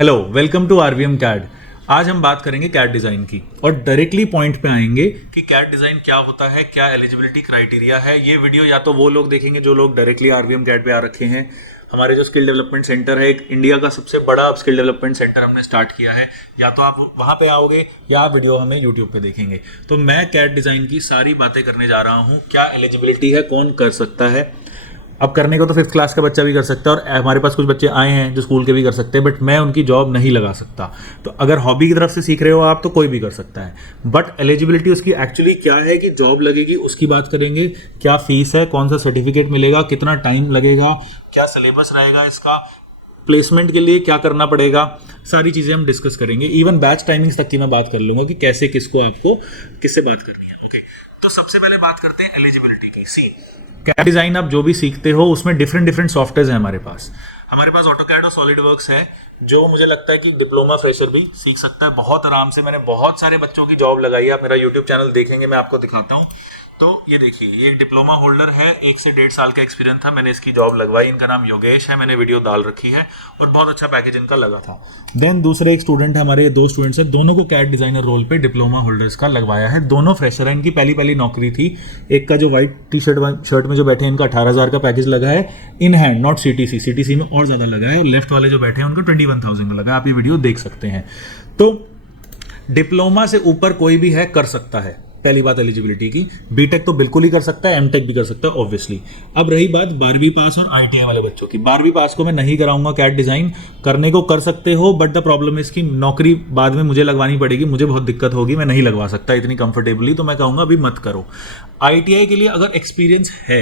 Hello, welcome to RVM CAD. आज हम बात करेंगे कैड डिज़ाइन की और डायरेक्टली पॉइंट पे आएंगे कि कैड डिज़ाइन क्या होता है, क्या एलिजिबिलिटी क्राइटेरिया है। ये वीडियो या तो वो लोग देखेंगे जो लोग डायरेक्टली आरवीएम कैड पे आ रखे हैं। हमारे जो स्किल डेवलपमेंट सेंटर है, एक इंडिया का सबसे बड़ा स्किल डेवलपमेंट सेंटर हमने स्टार्ट किया है, या तो आप वहाँ पे आओगे या आप वीडियो हमें यूट्यूब पे देखेंगे। तो मैं कैड डिज़ाइन की सारी बातें करने जा रहा हूँ। क्या एलिजिबिलिटी है, कौन कर सकता है। अब करने को तो 5th क्लास का बच्चा भी कर सकता है और हमारे पास कुछ बच्चे आए हैं जो स्कूल के भी कर सकते हैं, बट मैं उनकी जॉब नहीं लगा सकता। तो अगर हॉबी की तरफ से सीख रहे हो आप तो कोई भी कर सकता है, बट एलिजिबिलिटी उसकी एक्चुअली क्या है कि जॉब लगेगी उसकी बात करेंगे। क्या फीस है, कौन सा सर्टिफिकेट मिलेगा, कितना टाइम लगेगा, क्या सिलेबस रहेगा इसका, प्लेसमेंट के लिए क्या करना पड़ेगा, सारी चीज़ें हम डिस्कस करेंगे। इवन बैच टाइमिंग्स तक की मैं बात कर लूँगा कि कैसे किसको आपको किससे बात करनी है। ओके, तो सबसे पहले बात करते हैं एलिजिबिलिटी की। सी कैड डिज़ाइन आप जो भी सीखते हो उसमें डिफरेंट सॉफ्टवेयर हैं हमारे पास ऑटोकैड और सॉलिड वर्क्स है, जो मुझे लगता है कि डिप्लोमा फ्रेशर भी सीख सकता है बहुत आराम से। मैंने बहुत सारे बच्चों की जॉब लगाई है, आप मेरा यूट्यूब चैनल देखेंगे, मैं आपको दिखाता हूँ। तो ये देखिए, ये एक डिप्लोमा होल्डर है, 1 से 1.5 साल का एक्सपीरियंस था, मैंने इसकी जॉब लगवाई। इनका नाम योगेश है, मैंने वीडियो डाल रखी है और बहुत अच्छा पैकेज इनका लगा था। देन दूसरे एक स्टूडेंट है, हमारे 2 स्टूडेंट्स हैं, दोनों को कैड डिजाइनर रोल पे डिप्लोमा होल्डर्स का लगवाया है। दोनों फ्रेशर हैं, इनकी पहली नौकरी थी। एक का जो व्हाइट टी शर्ट में जो बैठे हैं, इनका 18,000 का पैकेज लगा है इन हैंड, नॉट सीटीसी में और ज्यादा लगा है। और लेफ्ट वाले जो बैठे हैं उनको 21,000 का लगा है। आप ये वीडियो देख सकते हैं। तो डिप्लोमा से ऊपर कोई भी है कर सकता है। पहली बात एलिजिबिलिटी की, बीटेक तो बिल्कुल ही कर सकता है, एमटेक भी कर सकता है ऑब्वियसली। अब रही बात 12वीं पास और आईटीआई वाले बच्चों की। 12वीं पास को मैं नहीं कराऊंगा कैड डिजाइन, करने को कर सकते हो, बट द प्रॉब्लम है इसकी नौकरी बाद में मुझे लगवानी पड़ेगी, मुझे बहुत दिक्कत होगी, मैं नहीं लगवा सकता इतनी कंफर्टेबली। तो मैं कहूंगा अभी मत करो। आईटीआई के लिए अगर एक्सपीरियंस है,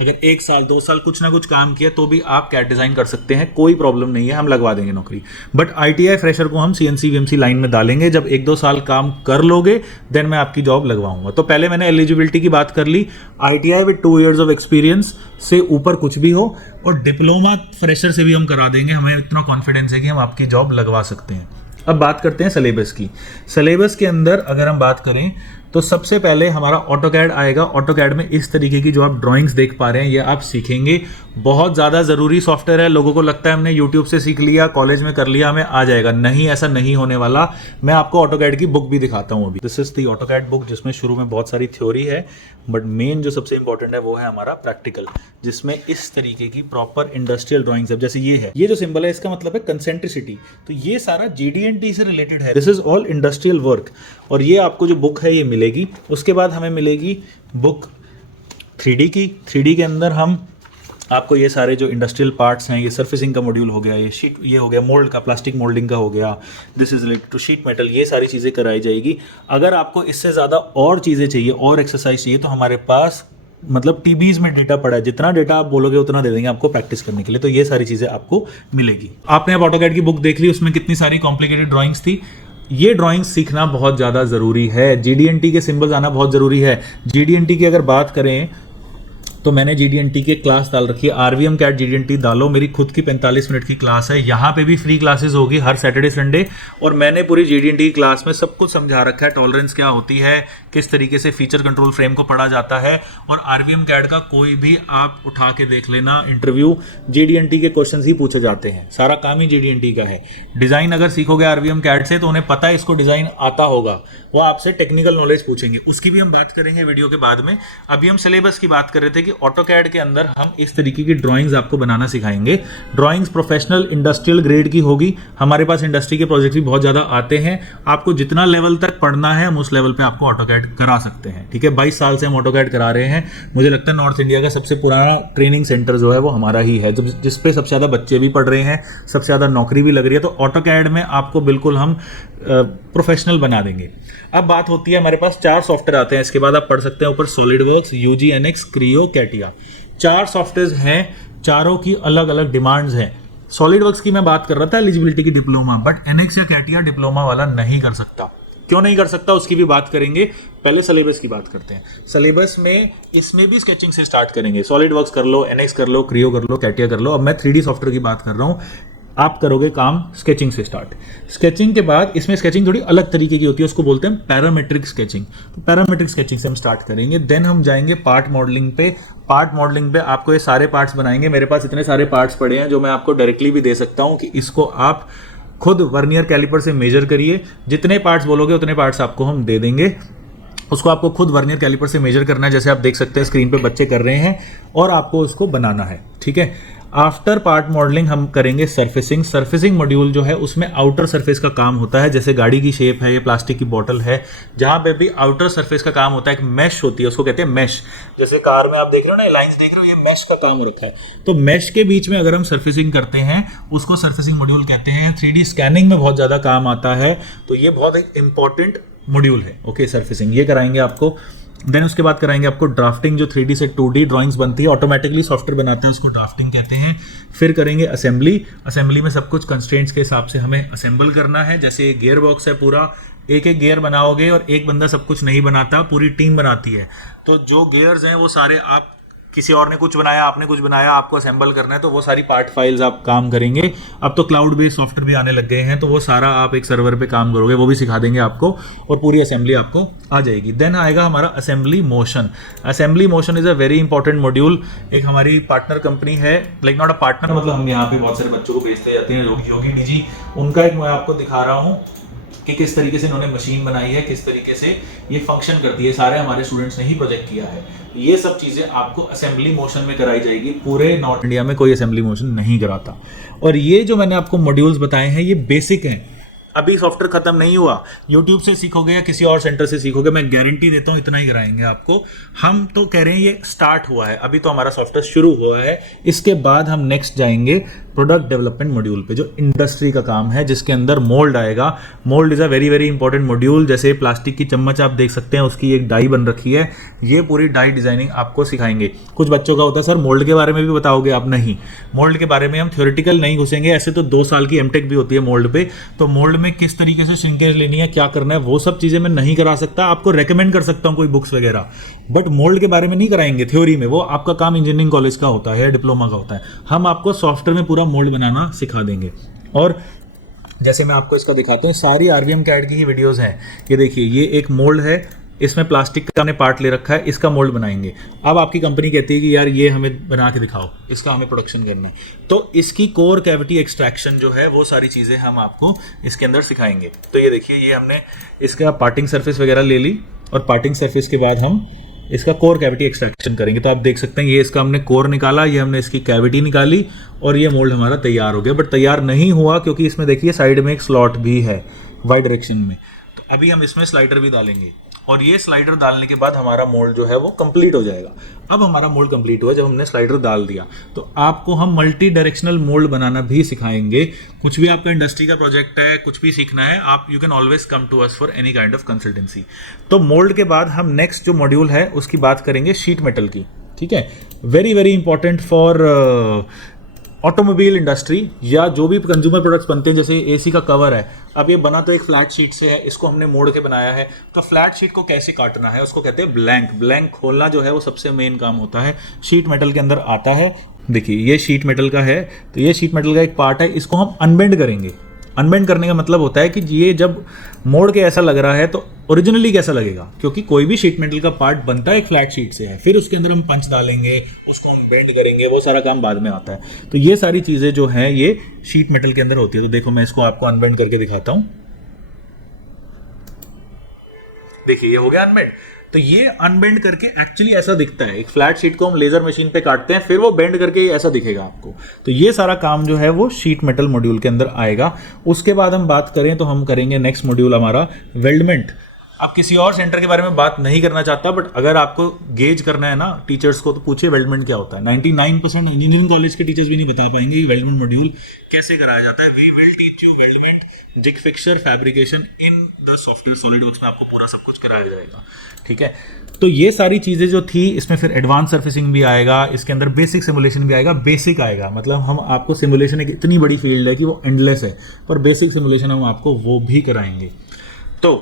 अगर 1 साल 2 साल कुछ ना कुछ काम किया तो भी आप कैड डिजाइन कर सकते हैं, कोई प्रॉब्लम नहीं है, हम लगवा देंगे नौकरी। बट आईटीआई फ्रेशर को हम सीएनसी वीएमसी लाइन में डालेंगे। जब 1-2 साल काम कर लोगे देन मैं आपकी जॉब लगवाऊंगा। तो पहले मैंने एलिजिबिलिटी की बात कर ली। ITI with 2 years of experience से ऊपर कुछ भी हो, और डिप्लोमा फ्रेशर से भी हम करा देंगे, हमें इतना कॉन्फिडेंस है कि हम आपकी जॉब लगवा सकते हैं। अब बात करते हैं सिलेबस की। सिलेबस के अंदर अगर हम बात करें तो सबसे पहले हमारा ऑटोकैड आएगा। ऑटोकैड में इस तरीके की जो आप ड्राइंग्स देख पा रहे हैं ये आप सीखेंगे। बहुत ज़्यादा ज़रूरी सॉफ्टवेयर है। लोगों को लगता है हमने यूट्यूब से सीख लिया, कॉलेज में कर लिया, हमें आ जाएगा। नहीं, ऐसा नहीं होने वाला। मैं आपको ऑटोकैड की बुक भी दिखाता हूँ अभी। This is the AutoCAD book, जिसमें शुरू में बहुत सारी थ्योरी है, बट मेन जो सबसे इंपॉर्टेंट है वो है हमारा प्रैक्टिकल, जिसमें इस तरीके की प्रॉपर इंडस्ट्रियल ड्राइंग्स है। जैसे ये जो सिंबल है इसका मतलब है कंसेंट्रिसिटी, तो ये सारा जीडीएनटी से रिलेटेड है। This is all industrial work. और ये आपको जो बुक है ये मिलेगी। उसके बाद हमें मिलेगी बुक 3D की। 3D के अंदर हम आपको ये सारे जो इंडस्ट्रियल पार्ट्स हैं, ये सर्फेसिंग का मॉड्यूल हो गया, ये हो गया मोल्ड का, प्लास्टिक मोल्डिंग का हो गया, this is related to sheet metal, ये सारी चीज़ें कराई जाएगी। अगर आपको इससे ज़्यादा और चीज़ें चाहिए और एक्सरसाइज चाहिए तो हमारे पास मतलब टीबीज में डेटा पड़ा है। जितना डेटा आप बोलोगे उतना दे देंगे आपको प्रैक्टिस करने के लिए। तो ये सारी चीज़ें आपको मिलेगी। आपने अब ऑटोकैड की बुक देख ली, उसमें कितनी सारी कॉम्प्लिकेटेड ड्राइंग्स थी। ये ड्राइंग्स सीखना बहुत ज़्यादा ज़रूरी है। जीडीएनटी के सिंबल्स आना बहुत ज़रूरी है। जीडीएनटी की अगर बात करें तो मैंने जीडीएनटी के क्लास डाल रखी है। आरवीएम कैड जीडीएनटी डालो, मेरी खुद की 45 मिनट की क्लास है। यहाँ पे भी फ्री क्लासेस होगी हर सैटरडे संडे, और मैंने पूरी जीडीएनटी की क्लास में सब कुछ समझा रखा है। टॉलरेंस क्या होती है, किस तरीके से फीचर कंट्रोल फ्रेम को पढ़ा जाता है। और आरवीएम कैड का कोई भी आप उठा के देख लेना इंटरव्यू, जीडीएनटी के क्वेश्चन ही पूछे जाते हैं। सारा काम ही जीडीएनटी का है। डिजाइन अगर सीखोगे आरवीएम कैड से तो उन्हें पता है इसको डिजाइन आता होगा, वो आपसे टेक्निकल नॉलेज पूछेंगे, उसकी भी हम बात करेंगे वीडियो के बाद में। अभी हम सिलेबस की बात कर रहे थे कि ऑटोकैड के अंदर हम इस तरीके की ड्राइंग्स आपको बनाना सिखाएंगे। ड्राइंग्स प्रोफेशनल इंडस्ट्रियल ग्रेड की होगी। हमारे पास इंडस्ट्री के प्रोजेक्ट भी बहुत ज्यादा आते हैं। आपको जितना लेवल तक पढ़ना है हम उस लेवल पे आपको ऑटोकैड करा सकते हैं। ठीक है, 22 साल से हम ऑटोकैड करा रहे हैं। मुझे लगता है नॉर्थ इंडिया का सबसे पुराना ट्रेनिंग सेंटर जो है वो हमारा ही है, जिसपे सबसे ज्यादा बच्चे भी पढ़ रहे हैं, सबसे ज्यादा नौकरी भी लग रही है। तो ऑटोकैड में आपको बिल्कुल हम प्रोफेशनल बना देंगे। अब बात होती है, हमारे पास 4 सॉफ्टवेयर आते हैं। इसके बाद आप पढ़ सकते हैं ऊपर SolidWorks, UG, NX, Creo, CATIA. 4 software हैं, चारों की अलग अलग डिमांड्स हैं। सॉलिड वर्क्स की मैं बात कर रहा था एलिजिबिलिटी की डिप्लोमा, बट एनएक्स या कैटिया डिप्लोमा वाला नहीं कर सकता। क्यों नहीं कर सकता उसकी भी बात करेंगे। पहले सिलेबस की बात करते हैं। सिलेबस में इसमें भी स्केचिंग से स्टार्ट करेंगे। सॉलिड वर्क्स कर लो, एनएक्स कर लो, क्रियो कर लो, कैटिया कर लो। अब मैं 3D सॉफ्टवेयर की बात कर रहा हूँ। आप करोगे काम स्केचिंग से स्टार्ट। स्केचिंग के बाद इसमें स्केचिंग थोड़ी अलग तरीके की होती है, उसको बोलते हैं पैरामेट्रिक स्केचिंग। तो पैरामेट्रिक स्केचिंग से हम स्टार्ट करेंगे, देन हम जाएंगे पार्ट मॉडलिंग पे। पार्ट मॉडलिंग पे आपको ये सारे पार्ट्स बनाएंगे। मेरे पास इतने सारे पार्ट्स पड़े हैं जो मैं आपको डायरेक्टली भी दे सकता हूँ कि इसको आप खुद वर्नियर कैलिपर से मेजर करिए, जितने पार्ट्स बोलोगे उतने पार्ट्स आपको हम दे देंगे। उसको आपको खुद वर्नियर कैलिपर से मेजर करना है, जैसे आप देख सकते हैं स्क्रीन पे बच्चे कर रहे हैं, और आपको उसको बनाना है। ठीक है, आफ्टर पार्ट मॉडलिंग हम करेंगे सरफेसिंग। सरफेसिंग मॉड्यूल जो है उसमें आउटर सरफेस का काम होता है, जैसे गाड़ी की शेप है, ये प्लास्टिक की बोतल है, जहां पे भी आउटर सरफेस का काम होता है, एक मैश होती है, उसको कहते हैं मैश। जैसे कार में आप देख रहे हो ना, लाइंस देख रहे हो, ये मैश का काम हो रखा है। तो मैश के बीच में अगर हम सरफेसिंग करते हैं, उसको सरफेसिंग मॉड्यूल कहते हैं। 3D स्कैनिंग में बहुत ज्यादा काम आता है, तो ये बहुत एक इंपॉर्टेंट मॉड्यूल है। ओके, सरफेसिंग ये कराएंगे आपको। देन उसके बाद कराएंगे आपको ड्राफ्टिंग, जो 3D से 2D ड्राइंग्स बनती है, ऑटोमेटिकली सॉफ्टवेयर बनाते हैं, उसको ड्राफ्टिंग कहते हैं। फिर करेंगे असेंबली। असेंबली में सब कुछ कंस्ट्रेंट्स के हिसाब से हमें असेंबल करना है। जैसे गियर बॉक्स है पूरा, एक एक गियर बनाओगे और एक बंदा सब कुछ नहीं बनाता, पूरी टीम बनाती है। तो जो गियर्स हैं वो सारे आप, किसी और ने कुछ बनाया, आपने कुछ बनाया, आपको असेंबल करना है, तो वो सारी पार्ट फाइल्स आप काम करेंगे। अब तो क्लाउड बेस्ड सॉफ्टवेयर भी आने लग गए हैं, तो वो सारा आप एक सर्वर पे काम करोगे, वो भी सिखा देंगे आपको, और पूरी असेंबली आपको आ जाएगी। देन आएगा हमारा assembly motion. Assembly motion is a very important module. एक हमारी पार्टनर कंपनी है, लाइक नॉट अ पार्टनर, मतलब हम यहाँ पे बहुत सारे बच्चों को भेजते जाते हैं, योगी निजी, उनका एक मैं आपको दिखा रहा हूँ कि किस तरीके से इन्होंने मशीन बनाई है, किस तरीके से ये फंक्शन करती है। सारे हमारे स्टूडेंट्स ने ही प्रोजेक्ट किया है। ये सब चीजें आपको असेंबली मोशन में कराई जाएगी। पूरे नॉर्थ इंडिया में कोई असेंबली मोशन नहीं कराता। और ये जो मैंने आपको मॉड्यूल्स बताए हैं, ये बेसिक हैं, अभी सॉफ्टवेयर खत्म नहीं हुआ। YouTube से सीखोगे या किसी और सेंटर से सीखोगे, मैं गारंटी देता हूँ इतना ही कराएंगे आपको। हम तो कह रहे हैं ये स्टार्ट हुआ है, अभी तो हमारा सॉफ्टवेयर शुरू हुआ है। इसके बाद हम नेक्स्ट जाएंगे प्रोडक्ट डेवलपमेंट मॉड्यूल पे, जो इंडस्ट्री का काम है, जिसके अंदर मोल्ड आएगा। Mould is a very very important module. जैसे प्लास्टिक की चम्मच आप देख सकते हैं, उसकी एक डाई बन रखी है, ये पूरी डाई डिजाइनिंग आपको सिखाएंगे। कुछ बच्चों का होता है सर मोल्ड के बारे में भी बताओगे आप, नहीं, मोल्ड के बारे में हम थ्योरेटिकल नहीं घुसेंगे। ऐसे तो 2 साल की एमटेक भी होती है मोल्ड पे, तो मोल्ड में किस तरीके से श्रिंकेज लेनी है, क्या करना है, वो सब चीजें मैं नहीं करा सकता। आपको रेकमेंड कर सकता हूं कोई बुक्स वगैरह, बट मोल्ड के बारे में नहीं कराएंगे थ्योरी में। वो आपका काम इंजीनियरिंग कॉलेज का होता है, डिप्लोमा का होता है। हम आपको सॉफ्टवेयर में पूरा मोल्ड बनाना सिखा देंगे। और जैसे मैं आपको इसका दिखाता हूँ, सारी आरवीएम कैड की ही वीडियोस हैं। ये देखिए, ये एक मोल्ड है, इसमें प्लास्टिक का हमने पार्ट ले रखा है, इसका मोल्ड बनाएंगे। अब आपकी कंपनी कहती है कि यार ये हमें बना के दिखाओ, इसका हमें प्रोडक्शन करना है, तो इसकी कोर कैविटी एक्सट्रैक्शन जो है, वो सारी चीज़ें हम आपको इसके अंदर सिखाएंगे। तो ये देखिए, ये हमने इसका पार्टिंग सरफेस वगैरह ले ली, और पार्टिंग सरफेस के बाद हम इसका कोर कैविटी एक्सट्रैक्शन करेंगे। तो आप देख सकते हैं, ये इसका हमने कोर निकाला, ये हमने इसकी कैविटी निकाली, और ये मोल्ड हमारा तैयार हो गया। बट तैयार नहीं हुआ, क्योंकि इसमें देखिए साइड में एक स्लॉट भी है वाई डायरेक्शन में। तो अभी हम इसमें स्लाइडर भी डालेंगे, और ये स्लाइडर डालने के बाद हमारा मोल्ड जो है वो कंप्लीट हो जाएगा। अब हमारा मोल्ड कंप्लीट हुआ जब हमने स्लाइडर डाल दिया, तो आपको हम मल्टी डायरेक्शनल मोल्ड बनाना भी सिखाएंगे। कुछ भी आपका इंडस्ट्री का प्रोजेक्ट है, कुछ भी सीखना है, आप you can always come to us for any kind of consultancy. तो मोल्ड के बाद हम नेक्स्ट जो मॉड्यूल है उसकी बात करेंगे शीट मेटल की। ठीक है, very very important for automobile industry, या जो भी कंज्यूमर प्रोडक्ट्स बनते हैं। जैसे एसी का कवर है, अब ये बना तो एक फ्लैट शीट से है, इसको हमने मोड़ के बनाया है। तो फ्लैट शीट को कैसे काटना है, उसको कहते हैं ब्लैंक। ब्लैंक खोलना जो है वो सबसे मेन काम होता है, शीट मेटल के अंदर आता है। देखिए, ये शीट मेटल का है, तो ये शीट मेटल का एक पार्ट है, इसको हम अनबेंड करेंगे। अनबेंड करने का मतलब होता है कि ये जब मोड़ के ऐसा लग रहा है तो ओरिजिनली कैसा लगेगा, क्योंकि कोई भी शीट मेटल का पार्ट बनता है एक फ्लैट शीट से है, फिर उसके अंदर हम पंच डालेंगे, उसको हम बेंड करेंगे, वो सारा काम बाद में आता है। तो ये सारी चीजें जो हैं ये शीट मेटल के अंदर होती है। तो देखो, मैं इसको आपको अनबेंड करके दिखाता हूं। देखिए, ये हो गया अनबेंड। तो ये अनबेंड करके एक्चुअली ऐसा दिखता है। एक फ्लैट शीट को हम लेजर मशीन पे काटते हैं, फिर वो बेंड करके ऐसा दिखेगा आपको। तो ये सारा काम जो है वो शीट मेटल मॉड्यूल के अंदर आएगा। उसके बाद हम बात करें तो हम करेंगे नेक्स्ट मॉड्यूल हमारा वेल्डमेंट। अब किसी और सेंटर के बारे में बात नहीं करना चाहता, बट अगर आपको गेज करना है ना टीचर्स को, तो पूछिए वेल्डमेंट क्या होता है। 99% इंजीनियरिंग कॉलेज के टीचर्स भी नहीं बता पाएंगे कि वेल्डमेंट मॉड्यूल कैसे कराया जाता है। We will teach you weldment, jig fixture, fabrication in the software SolidWorks में आपको पूरा सब कुछ कराया जाएगा। ठीक है, तो ये सारी चीजें जो थी, इसमें फिर एडवांस सर्फेसिंग भी आएगा, इसके अंदर बेसिक सिमुलेशन भी आएगा। बेसिक आएगा मतलब हम आपको सिमुलेशन, एक इतनी बड़ी फील्ड है कि वो एंडलेस है, पर बेसिक सिमुलेशन हम आपको वो भी कराएंगे। तो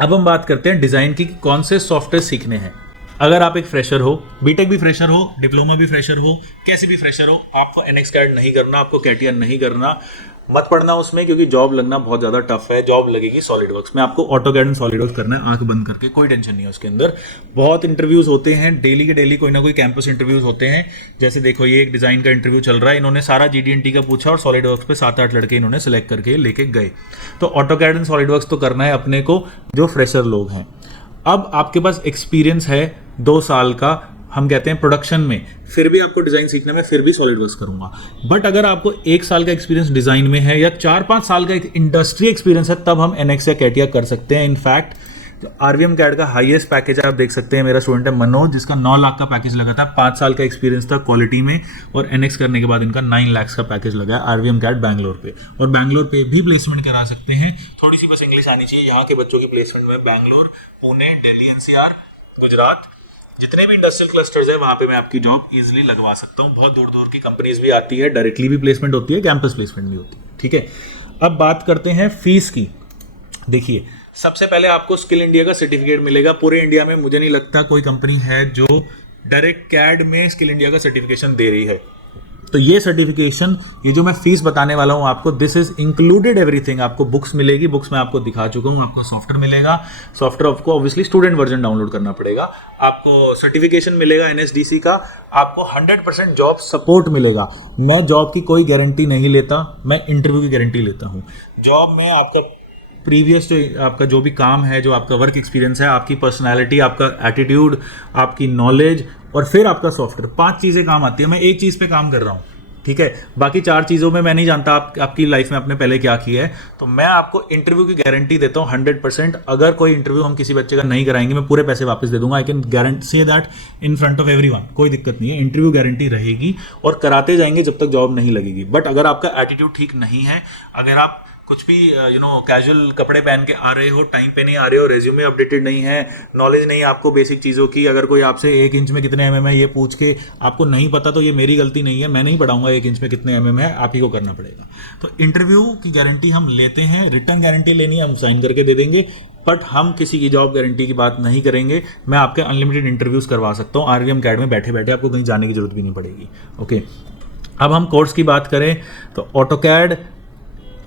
अब हम बात करते हैं डिजाइन की, कौन से सॉफ्टवेयर सीखने हैं। अगर आप एक फ्रेशर हो, बीटेक भी फ्रेशर हो, डिप्लोमा भी फ्रेशर हो, कैसे भी फ्रेशर हो, आपको NX CAD नहीं करना, आपको CATIA नहीं करना, मत पढ़ना उसमें, क्योंकि जॉब लगना बहुत ज़्यादा टफ है। जॉब लगेगी सॉलिडवर्क्स में, आपको ऑटोकैड एंड सॉलिडवर्क्स करना है आंख बंद करके, कोई टेंशन नहीं है उसके अंदर। बहुत इंटरव्यूज होते हैं, डेली के डेली कोई ना कोई कैंपस इंटरव्यूज होते हैं। जैसे देखो ये एक डिज़ाइन का इंटरव्यू चल रहा है, इन्होंने सारा GD&T का पूछा और सॉलिडवर्क्स पे 7-8 लड़के इन्होंने सेलेक्ट करके लेके गए। तो ऑटोकैड एंड सॉलिडवर्क्स तो करना है अपने को, जो फ्रेशर लोग हैं। अब आपके पास एक्सपीरियंस है 2 साल का, हम कहते हैं प्रोडक्शन में, फिर भी आपको डिज़ाइन सीखना है, फिर भी सॉलिडवर्क्स करूंगा। बट अगर आपको 1 साल का एक्सपीरियंस डिज़ाइन में है या 4-5 साल का एक इंडस्ट्री एक्सपीरियंस है, तब हम NX या कैटिया कर सकते हैं। इनफैक्ट RVM CAD का हाईएस्ट पैकेज आप देख सकते हैं, मेरा स्टूडेंट है मनोज, जिसका 9 लाख का पैकेज लगा था, 5 साल का एक्सपीरियंस था क्वालिटी में, और NX करने के बाद इनका 9 लाख का पैकेज लगा है RVM CAD बैंगलोर पे। और बैंगलोर पे भी प्लेसमेंट करा सकते हैं, थोड़ी सी बस इंग्लिश आनी चाहिए। यहाँ के बच्चों की प्लेसमेंट में बैंगलोर, पुणे, दिल्ली NCR, गुजरात, जितने भी इंडस्ट्रियल क्लस्टर्स है वहां पे मैं आपकी जॉब इजीली लगवा सकता हूँ। बहुत दूर दूर की कंपनीज भी आती है, डायरेक्टली भी प्लेसमेंट होती है, कैंपस प्लेसमेंट भी होती है। ठीक है, अब बात करते हैं फीस की। देखिए, सबसे पहले आपको स्किल इंडिया का सर्टिफिकेट मिलेगा। पूरे इंडिया में मुझे नहीं लगता कोई कंपनी है जो डायरेक्ट कैड में स्किल इंडिया का सर्टिफिकेशन दे रही है। तो ये सर्टिफिकेशन, ये जो मैं फीस बताने वाला हूँ आपको, दिस इज इंक्लूडेड एवरीथिंग। आपको बुक्स मिलेगी, बुक्स में आपको दिखा चुका हूँ, आपको सॉफ्टवेयर मिलेगा, सॉफ्टवेयर आपको ऑब्वियसली स्टूडेंट वर्जन डाउनलोड करना पड़ेगा, आपको सर्टिफिकेशन मिलेगा NSDC का, आपको 100% जॉब सपोर्ट मिलेगा। मैं जॉब की कोई गारंटी नहीं लेता, मैं इंटरव्यू की गारंटी लेता हूँ। जॉब में आपका प्रीवियस आपका जो भी काम है, जो आपका वर्क एक्सपीरियंस है, आपकी पर्सनालिटी, आपका एटीट्यूड, आपकी नॉलेज, और फिर आपका सॉफ्टवेयर, 5 चीज़ें काम आती है। मैं एक चीज़ पे काम कर रहा हूँ, ठीक है, बाकी 4 चीज़ों में मैं नहीं जानता आपकी लाइफ में आपने पहले क्या किया है। तो मैं आपको इंटरव्यू की गारंटी देता हूँ 100%। अगर कोई इंटरव्यू हम किसी बच्चे का नहीं कराएंगे, मैं पूरे पैसे वापस दे दूंगा। I can guarantee say that in front of everyone, कोई दिक्कत नहीं है, इंटरव्यू गारंटी रहेगी और कराते जाएंगे जब तक जॉब नहीं लगेगी। बट अगर आपका एटीट्यूड ठीक नहीं है, अगर आप कुछ भी कैजुअल कपड़े पहन के आ रहे हो, टाइम पे नहीं आ रहे हो, रेज्यूमे अपडेटेड नहीं है, नॉलेज नहीं है आपको बेसिक चीज़ों की, अगर कोई आपसे 1 इंच में कितने mm है ये पूछ के आपको नहीं पता, तो ये मेरी गलती नहीं है, मैं नहीं पढ़ाऊंगा 1 इंच में कितने mm है, आप ही को करना पड़ेगा। तो इंटरव्यू की गारंटी हम लेते हैं, रिटर्न गारंटी लेनी है हम साइन करके दे देंगे, बट हम किसी की जॉब गारंटी की बात नहीं करेंगे। मैं आपके अनलिमिटेड इंटरव्यूज करवा सकता हूँ RVM CAD में बैठे बैठे, आपको कहीं जाने की जरूरत भी नहीं पड़ेगी। ओके, अब हम कोर्स की बात करें तो ऑटोकैड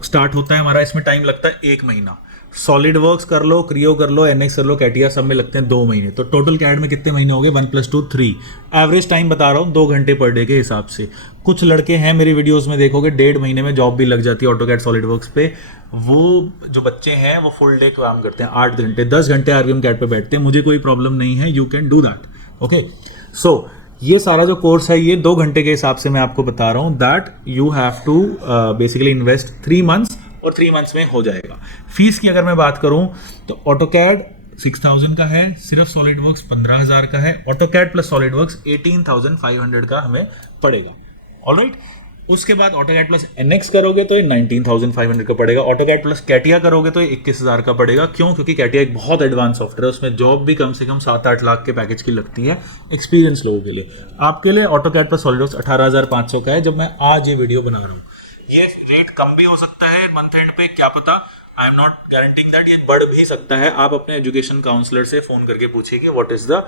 स्टार्ट होता है हमारा, इसमें टाइम लगता है 1 महीना। सॉलिड वर्क्स कर लो, क्रियो कर लो, NX कर लो, कैटिया, सब में लगते हैं 2 महीने। तो टोटल कैड में कितने महीने हो गए? 1 + 2 3। एवरेज टाइम बता रहा हूँ 2 घंटे पर डे के हिसाब से। कुछ लड़के हैं मेरी वीडियोस में देखोगे 1.5 महीने में जॉब भी लग जाती है ऑटोकैड सॉलिड वर्क्स पे। वो जो बच्चे हैं वो फुल डे काम करते हैं, 8 घंटे 10 घंटे RVM CAD पे बैठते हैं। मुझे कोई प्रॉब्लम नहीं है, you can do that. Okay, so ये सारा जो कोर्स है ये 2 घंटे के हिसाब से मैं आपको बता रहा हूँ, that you have to basically invest 3 months, और 3 मंथ्स में हो जाएगा। फीस की अगर मैं बात करूं तो ऑटोकैड 6000 का है, सिर्फ सॉलिडवर्क्स 15000 का है, ऑटोकैड प्लस सॉलिडवर्क्स 18500 का हमें पड़ेगा। ऑलराइट, उसके बाद ऑटोकैड प्लस NX करोगे तो ये 19500 का पड़ेगा, ऑटोकैड प्लस कैटिया करोगे तो ये 21000 का पड़ेगा। क्यों? क्योंकि कैटिया एक बहुत एडवांस सॉफ्टवेयर है, उसमें जॉब भी कम से कम 7-8 लाख के पैकेज की लगती है एक्सपीरियंस लोगों के लिए। आपके लिए ऑटोकैड प्लस सॉलिडवर्क्स 18500 का है जब मैं आज ये वीडियो बना रहा हूँ। ये रेट कम भी हो सकता है मंथ एंड पे, क्या पता, I am not guaranteeing that, ये बढ़ भी सकता है। आप अपने एजुकेशन काउंसलर से फोन करके पूछिए कि what is the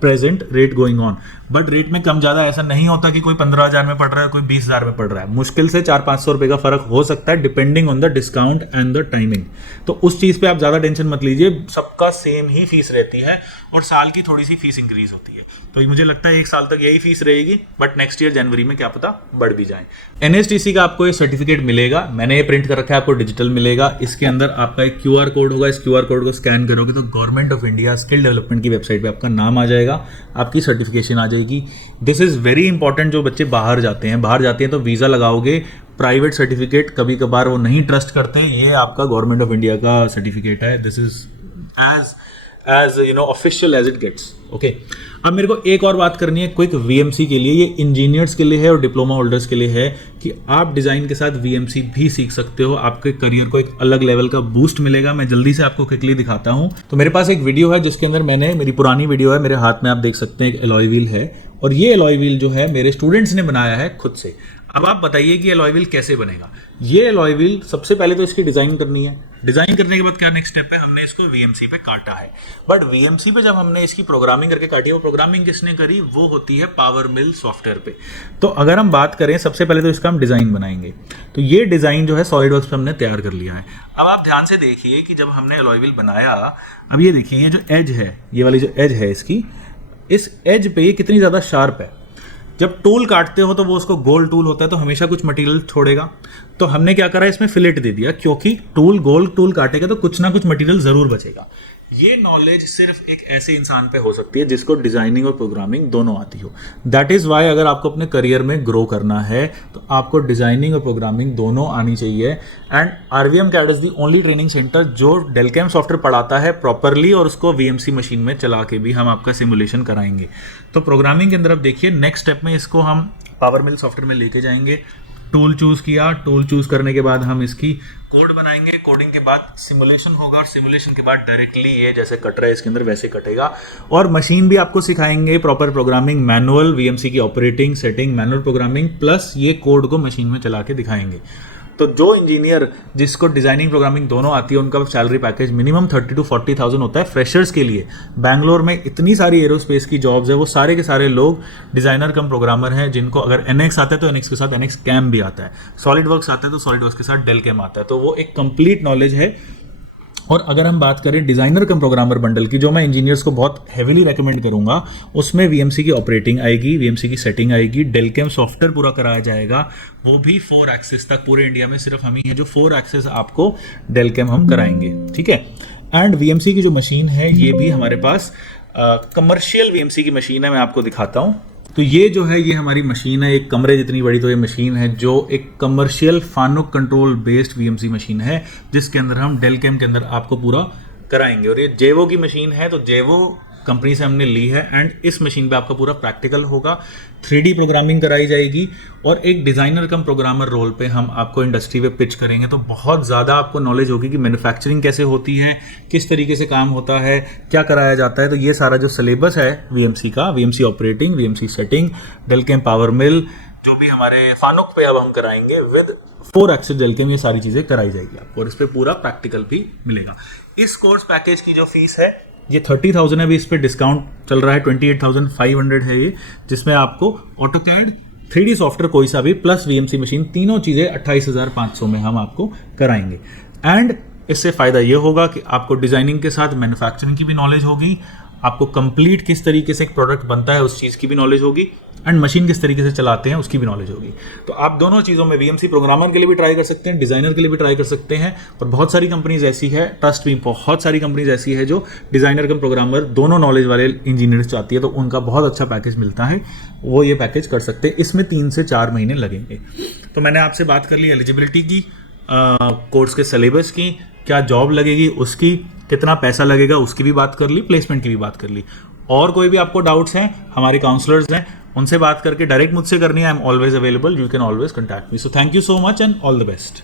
present rate going on. But rate में कम ज्यादा ऐसा नहीं होता कि कोई 15,000 में पड़ रहा है, कोई 20,000 में पड़ रहा है। मुश्किल से 400-500 रुपए का फर्क हो सकता है depending on the discount and the timing. तो उस चीज पे आप ज्यादा टेंशन मत लीजिए, सबका सेम ही फीस रहती है और साल की थोड़ी सी फीस इंक्रीज होती है। तो मुझे लगता है 1 साल तक यही फीस रहेगी, बट नेक्स्ट ईयर जनवरी में क्या पता बढ़ भी जाए। NSDC का आपको ये सर्टिफिकेट मिलेगा, मैंने ये प्रिंट कर रखा है, आपको डिजिटल मिलेगा। इसके अंदर आपका एक QR कोड होगा, इस QR कोड को स्कैन करोगे तो government of India skill development की वेबसाइट पे आपका नाम आ जाएगा, आपकी सर्टिफिकेशन आ जाएगी। This is very important. जो बच्चे बाहर जाते हैं तो वीजा लगाओगे, प्राइवेट सर्टिफिकेट कभी कभार वो नहीं ट्रस्ट करते, ये आपका गवर्नमेंट ऑफ इंडिया का सर्टिफिकेट है। This is as official as it gets. Okay, अब मेरे को एक और बात करनी है क्विक VMC के लिए। ये इंजीनियर्स के लिए है और डिप्लोमा होल्डर्स के लिए है कि आप डिज़ाइन के साथ VMC भी सीख सकते हो, आपके करियर को एक अलग लेवल का बूस्ट मिलेगा। मैं जल्दी से आपको क्विकली दिखाता हूँ। तो मेरे पास एक वीडियो है जिसके अंदर मेरी पुरानी वीडियो है, मेरे हाथ में आप देख सकते हैं एक एलॉय व्हील है, और ये एलॉय व्हील जो है मेरे स्टूडेंट्स ने बनाया है खुद से। अब आप बताइए कि एलॉय व्हील कैसे बनेगा। ये एलॉय व्हील सबसे पहले तो इसकी डिजाइन करनी है। डिजाइन करने के बाद क्या नेक्स्ट स्टेप है, हमने इसको वीएमसी पे काटा है। बट वीएमसी पे जब हमने इसकी प्रोग्रामिंग करके काटी है, वो प्रोग्रामिंग किसने करी, वो होती है पावर मिल सॉफ्टवेयर पे। तो अगर हम बात करें, सबसे पहले तो इसका हम डिजाइन बनाएंगे। तो ये डिजाइन जो है सॉलिडवर्क्स पे हमने तैयार कर लिया है। अब आप ध्यान से देखिए कि जब हमने एलॉय व्हील बनाया, अब ये देखिए ये जो एज है, ये वाली जो एज है इसकी, इस एज पे ये कितनी ज्यादा शार्प है। जब टूल काटते हो तो वो उसको गोल टूल होता है तो हमेशा कुछ मटेरियल छोड़ेगा। तो हमने क्या करा, इसमें फिलेट दे दिया, क्योंकि टूल गोल टूल काटेगा तो कुछ ना कुछ मटेरियल जरूर बचेगा। ये नॉलेज सिर्फ एक ऐसे इंसान पे हो सकती है जिसको डिजाइनिंग और प्रोग्रामिंग दोनों आती हो। दैट इज वाई अगर आपको अपने करियर में ग्रो करना है तो आपको डिजाइनिंग और प्रोग्रामिंग दोनों आनी चाहिए। And RVM CAD is the only training centre जो डेलकैम सॉफ्टवेयर पढ़ाता है प्रॉपरली, और उसको वीएमसी मशीन में चला के भी हम आपका सिमुलेशन कराएंगे। तो प्रोग्रामिंग के अंदर अब देखिए नेक्स्ट स्टेप में इसको हम पावर मिल सॉफ्टवेयर में लेके जाएंगे। टूल चूज किया, टूल चूज करने के बाद हम इसकी कोड बनाएंगे। कोडिंग के बाद सिमुलेशन होगा, और सिमुलेशन के बाद डायरेक्टली ये जैसे कट रहा है इसके अंदर वैसे कटेगा। और मशीन भी आपको सिखाएंगे, प्रॉपर प्रोग्रामिंग, मैनुअल वीएमसी की operating setting, manual programming, plus ये कोड को मशीन में चला के दिखाएंगे। तो जो इंजीनियर जिसको डिजाइनिंग प्रोग्रामिंग दोनों आती है, उनका सैलरी पैकेज मिनिमम 30 to 40,000 होता है फ्रेशर्स के लिए। बैंगलोर में इतनी सारी एरोस्पेस की जॉब्स है, वो सारे के सारे लोग डिजाइनर कम प्रोग्रामर हैं, जिनको अगर एनएक्स आता है तो एनएक्स के साथ एनएक्स कैम भी आता है, सॉलिड वर्क्स आता है तो सॉलिड वर्क्स के साथ डेल कैम आता है। तो वो एक कंप्लीट नॉलेज है। और अगर हम बात करें डिजाइनर कम प्रोग्रामर बंडल की, जो मैं इंजीनियर्स को बहुत हेवीली रेकमेंड करूंगा, उसमें वीएमसी की ऑपरेटिंग आएगी, वीएमसी की सेटिंग आएगी, डेलकैम सॉफ्टवेयर पूरा कराया जाएगा, वो भी 4 एक्सेस तक। पूरे इंडिया में सिर्फ हम ही हैं जो 4 एक्सेस आपको डेलकैम हम कराएंगे, ठीक है। एंड वीएमसी की जो मशीन है ये भी हमारे पास कमर्शियल वीएमसी की मशीन है, मैं आपको दिखाता हूँ। तो ये जो है ये हमारी मशीन है, एक कमरे जितनी बड़ी। तो ये मशीन है जो एक commercial फानुक control based VMC machine है, जिसके अंदर हम डेलकैम के अंदर आपको पूरा कराएंगे। और ये जेवो की मशीन है, तो जेवो कंपनी से हमने ली है। एंड इस मशीन पे आपका पूरा प्रैक्टिकल होगा, 3D प्रोग्रामिंग कराई जाएगी, और एक डिज़ाइनर कम प्रोग्रामर रोल पे हम आपको इंडस्ट्री पे पिच करेंगे। तो बहुत ज़्यादा आपको नॉलेज होगी कि मैन्युफैक्चरिंग कैसे होती है, किस तरीके से काम होता है, क्या कराया जाता है। तो ये सारा जो सिलेबस है वीएमसी का, VMC operating, VMC setting, Delcam power mill, जो भी हमारे फानुक पे अब हम कराएंगे विद 4 एक्सेस डेलकैम, ये सारी चीज़ें कराई जाएगी आपको, और इस पर पूरा प्रैक्टिकल भी मिलेगा। इस कोर्स पैकेज की जो फीस है ये 30,000 है। अभी इस पे डिस्काउंट चल रहा है, 28,500 है ये, जिसमें आपको ऑटोकैड, 3D सॉफ्टवेयर कोई सा भी, प्लस वीएमसी मशीन, तीनों चीज़ें 28,500 में हम आपको कराएंगे। एंड इससे फ़ायदा ये होगा कि आपको डिज़ाइनिंग के साथ मैन्युफैक्चरिंग की भी नॉलेज होगी, आपको कंप्लीट किस तरीके से एक प्रोडक्ट बनता है उस चीज़ की भी नॉलेज होगी, एंड मशीन किस तरीके से चलाते हैं उसकी भी नॉलेज होगी। तो आप दोनों चीज़ों में वीएमसी प्रोग्रामर के लिए भी ट्राई कर सकते हैं, डिज़ाइनर के लिए भी ट्राई कर सकते हैं। और बहुत सारी कंपनीज ऐसी है, ट्रस्ट मी, बहुत सारी कंपनीज ऐसी है जो डिज़ाइनर कम प्रोग्रामर दोनों नॉलेज वाले इंजीनियर्स चाहती है, तो उनका बहुत अच्छा पैकेज मिलता है, वो ये पैकेज कर सकते हैं। इसमें 3 से 4 महीने लगेंगे। तो मैंने आपसे बात कर ली एलिजिबिलिटी की, कोर्स के सिलेबस की, क्या जॉब लगेगी उसकी, कितना पैसा लगेगा उसकी भी बात कर ली, प्लेसमेंट की भी बात कर ली। और कोई भी आपको डाउट्स हैं, हमारे काउंसलर्स हैं, उनसे बात करके डायरेक्ट मुझसे करनी है। I am always available, you can always contact me. So thank you so much and all the best.